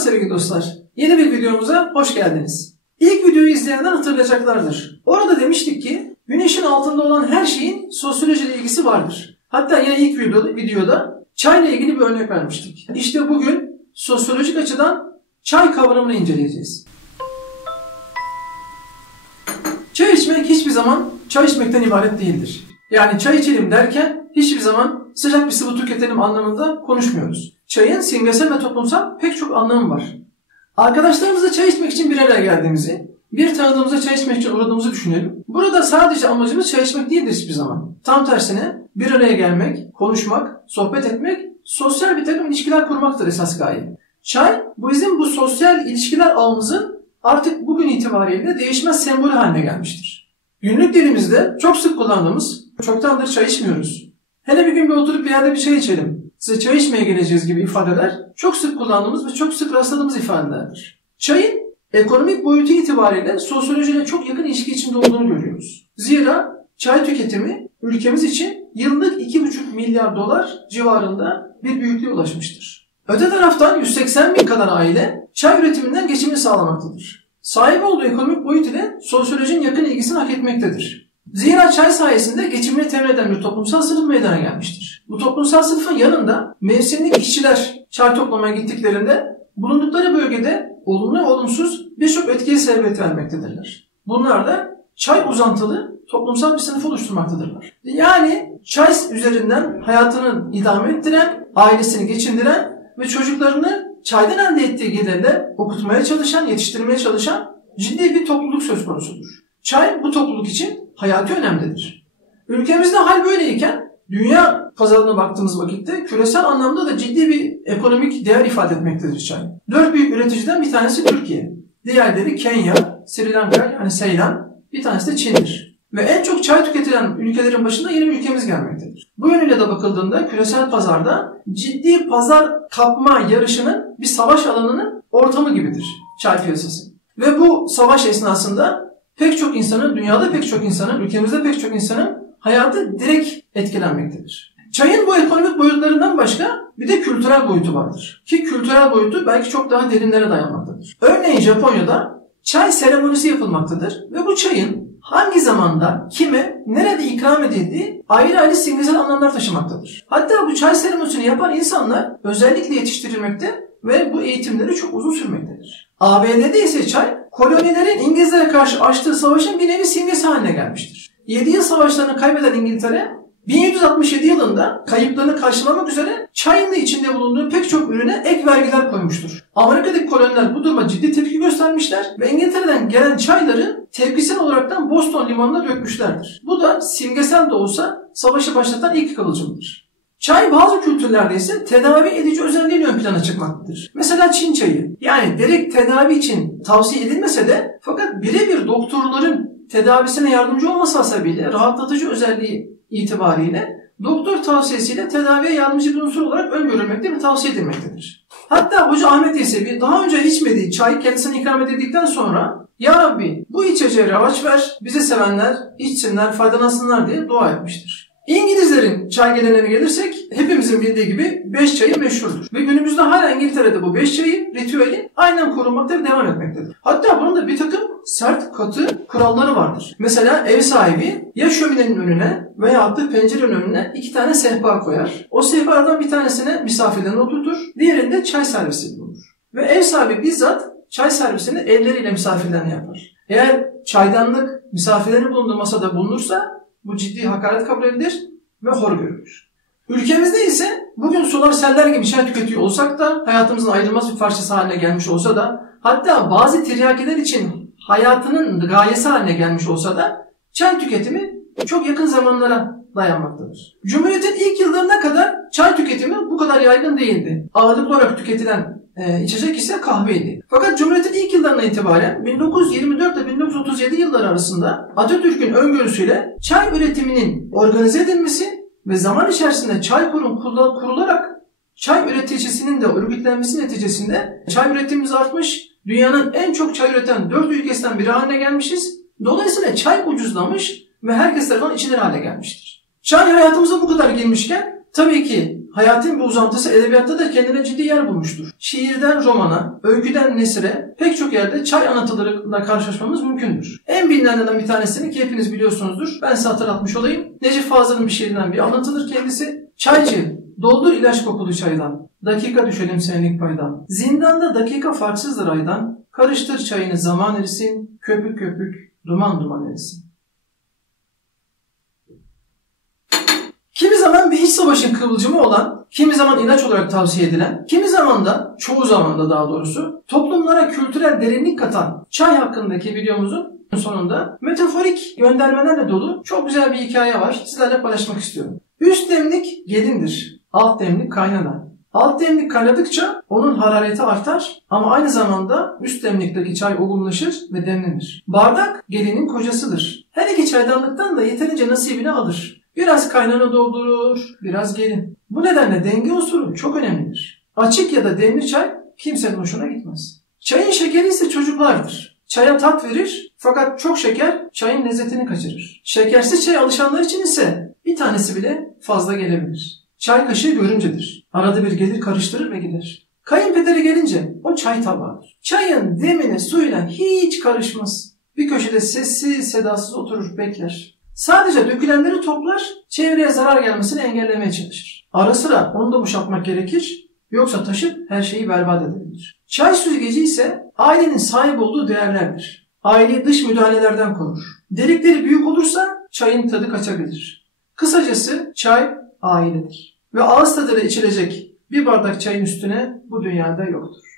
sevgili dostlar. Yeni bir videomuza hoş geldiniz. İlk videoyu izleyenler hatırlayacaklardır. Orada demiştik ki güneşin altında olan her şeyin sosyolojiyle ilgisi vardır. Hatta yine ilk videoda çayla ilgili bir örnek vermiştik. İşte bugün sosyolojik açıdan çay kavramını inceleyeceğiz. Çay içmek hiçbir zaman çay içmekten ibaret değildir. Yani çay içelim derken hiçbir zaman sıcak bir sıvı tüketelim anlamında konuşmuyoruz. Çayın simgesel ve toplumsal pek çok anlamı var. Arkadaşlarımızla çay içmek için bir araya geldiğimizi, bir tanıdığımıza çay içmek için uğradığımızı düşünelim. Burada sadece amacımız çay içmek değildir hiçbir zaman. Tam tersine bir araya gelmek, konuşmak, sohbet etmek, sosyal bir takım ilişkiler kurmaktır esas gaye. Çay, bizim bu sosyal ilişkiler ağımızın artık bugün itibariyle değişmez sembolü haline gelmiştir. Günlük dilimizde çok sık kullandığımız, çoktandır çay içmiyoruz. Hele bir gün bir oturup bir yerde bir çay içelim, size çay içmeye geleceğiz gibi ifadeler çok sık kullandığımız ve çok sık rastladığımız ifadelerdir. Çayın ekonomik boyutu itibariyle sosyolojiyle çok yakın ilişki içinde olduğunu görüyoruz. Zira çay tüketimi ülkemiz için yıllık 2,5 milyar dolar civarında bir büyüklüğe ulaşmıştır. Öte taraftan 180 bin kadar aile çay üretiminden geçimini sağlamaktadır. Sahip olduğu ekonomik boyut ile sosyolojinin yakın ilgisini hak etmektedir. Zira çay sayesinde geçimini temin eden bir toplumsal sınıf meydana gelmiştir. Bu toplumsal sınıfın yanında mevsimlik işçiler çay toplamaya gittiklerinde bulundukları bölgede olumlu ve olumsuz birçok etkiye sebebiyet vermektedirler. Bunlar da çay uzantılı toplumsal bir sınıf oluşturmaktadırlar. Yani çay üzerinden hayatını idame ettiren, ailesini geçindiren ve çocuklarını çaydan elde ettiği gelirle okutmaya çalışan, yetiştirmeye çalışan ciddi bir topluluk söz konusudur. Çay bu topluluk için hayati önemlidir. Ülkemizde hal böyleyken dünya pazarına baktığımız vakitte küresel anlamda da ciddi bir ekonomik değer ifade etmektedir çay. 4 büyük üreticiden bir tanesi Türkiye. Diğerleri Kenya, Sri Lanka yani Seylan, bir tanesi de Çin'dir. Ve en çok çay tüketilen ülkelerin başında yine ülkemiz gelmektedir. Bu yönüyle de bakıldığında küresel pazarda ciddi pazar kapma yarışının bir savaş alanının ortamı gibidir çay piyasası. Ve bu savaş esnasında pek çok insanın, dünyada pek çok insanın, ülkemizde pek çok insanın hayatı direkt etkilenmektedir. Çayın bu ekonomik boyutlarından başka bir de kültürel boyutu vardır. Ki kültürel boyutu belki çok daha derinlere dayanmaktadır. Örneğin Japonya'da çay seremonisi yapılmaktadır ve bu çayın hangi zamanda, kime, nerede ikram edildiği ayrı ayrı simgesel anlamlar taşımaktadır. Hatta bu çay seremonisini yapan insanlar özellikle yetiştirilmekte ve bu eğitimleri çok uzun sürmektedir. ABD'de ise çay, kolonilerin İngilizlere karşı açtığı savaşın bir nevi simgesi haline gelmiştir. 7 yıl savaşlarını kaybeden İngiltere, 1767 yılında kayıplarını karşılamak üzere çayın da içinde bulunduğu pek çok ürüne ek vergiler koymuştur. Amerika'daki koloniler bu duruma ciddi tepki göstermişler ve İngiltere'den gelen çayları tepkisel olaraktan Boston limanına dökmüşlerdir. Bu da simgesel de olsa savaşı başlatan ilk kıvılcımdır. Çay bazı kültürlerde ise tedavi edici özelliğiyle ön plana çıkmaktadır. Mesela Çin çayı. Yani direkt tedavi için tavsiye edilmese de fakat birebir doktorların tedavisine yardımcı olması hasebiyle rahatlatıcı özelliği itibariyle doktor tavsiyesiyle tedaviye yardımcı bir unsur olarak öngörülmekte ve tavsiye edilmektedir. Hatta Hoca Ahmet Yesevi daha önce içmediği çay kendisine ikram edildikten sonra "Ya Rabbi bu içeceğe revaç ver, bizi sevenler içsinler, faydalansınlar" diye dua etmiştir. İngilizlerin çay geleneğine gelirsek hepimizin bildiği gibi 5 çayı meşhurdur. Ve günümüzde hala İngiltere'de bu 5 çayı ritüeli aynen korunmakta ve devam etmektedir. Hatta bunun da bir takım sert, katı kuralları vardır. Mesela ev sahibi ya şöminenin önüne veya da pencerenin önüne 2 tane sehpa koyar. O sehpalardan bir tanesine misafirlerini oturtur, diğerinde çay servisi bulunur. Ve ev sahibi bizzat çay servisini elleriyle misafirlerine yapar. Eğer çaydanlık misafirlerin bulunduğu masada bulunursa bu ciddi hakaret kabul edilir ve hor görülür. Ülkemizde ise bugün sular seller gibi çay tüketiyor olsak da hayatımızın ayrılmaz bir parçası haline gelmiş olsa da hatta bazı tiryakiler için hayatının gayesi haline gelmiş olsa da çay tüketimi çok yakın zamanlara dayanmaktadır. Cumhuriyet'in ilk yıllarına kadar çay tüketimi bu kadar yaygın değildi. Ağırlıklı olarak tüketilen içecek ise kahveydi. Fakat Cumhuriyet'in ilk yıllarına itibaren 1924 ile 1937 yılları arasında Atatürk'ün öngörüsüyle çay üretiminin organize edilmesi ve zaman içerisinde çay kurum kurularak çay üreticisinin de örgütlenmesi neticesinde çay üretimimiz artmış, dünyanın en çok çay üreten 4 ülkesinden biri haline gelmişiz. Dolayısıyla çay ucuzlamış ve herkes tarafından içilir hale gelmiştir. Çay hayatımıza bu kadar girmişken tabii ki hayatın bir uzantısı, edebiyatta da kendine ciddi yer bulmuştur. Şiirden romana, öyküden nesire pek çok yerde çay anlatılarıyla karşılaşmamız mümkündür. En bilinenlerden bir tanesini ki hepiniz biliyorsunuzdur. Ben size hatırlatmış olayım. Necip Fazıl'ın bir şiirinden bir anlatıdır kendisi. Çaycı, doldur ilaç kokulu çaydan. Dakika düşelim senelik paydan. Zindanda dakika farksızdır aydan. Karıştır çayını zaman erisin. Köpük köpük, duman duman erisin. Kimi zaman bir iç savaşın kıvılcımı olan, kimi zaman ilaç olarak tavsiye edilen, kimi zaman da, çoğu zaman da daha doğrusu, toplumlara kültürel derinlik katan çay hakkındaki videomuzun sonunda metaforik göndermelerle dolu çok güzel bir hikaye var. Sizlerle paylaşmak istiyorum. Üst demlik gelindir, alt demlik kaynana. Alt demlik kaynadıkça onun harareti artar ama aynı zamanda üst demlikteki çay olgunlaşır ve demlenir. Bardak gelinin kocasıdır. Her iki çaydanlıktan da yeterince nasibini alır. Biraz kaynana doldurur, biraz gelin. Bu nedenle denge usulü çok önemlidir. Açık ya da demli çay kimsenin hoşuna gitmez. Çayın şekeri ise çocuklardır. Çaya tat verir fakat çok şeker çayın lezzetini kaçırır. Şekersiz çay alışanlar için ise bir tanesi bile fazla gelebilir. Çay kaşığı görümcedir. Arada bir gelir karıştırır ve gider. Kayınpederi gelince o çay tabağıdır. Çayın demine suyla hiç karışmaz. Bir köşede sessiz sedasız oturur bekler. Sadece dökülenleri toplar, çevreye zarar gelmesini engellemeye çalışır. Ara sıra onu da boşaltmak gerekir, yoksa taşıp her şeyi berbat edebilir. Çay süzgeci ise ailenin sahip olduğu değerlerdir. Aileyi dış müdahalelerden korur. Delikleri büyük olursa çayın tadı kaçabilir. Kısacası çay ailedir. Ve ağız tadıyla içilecek bir bardak çayın üstüne bu dünyada yoktur.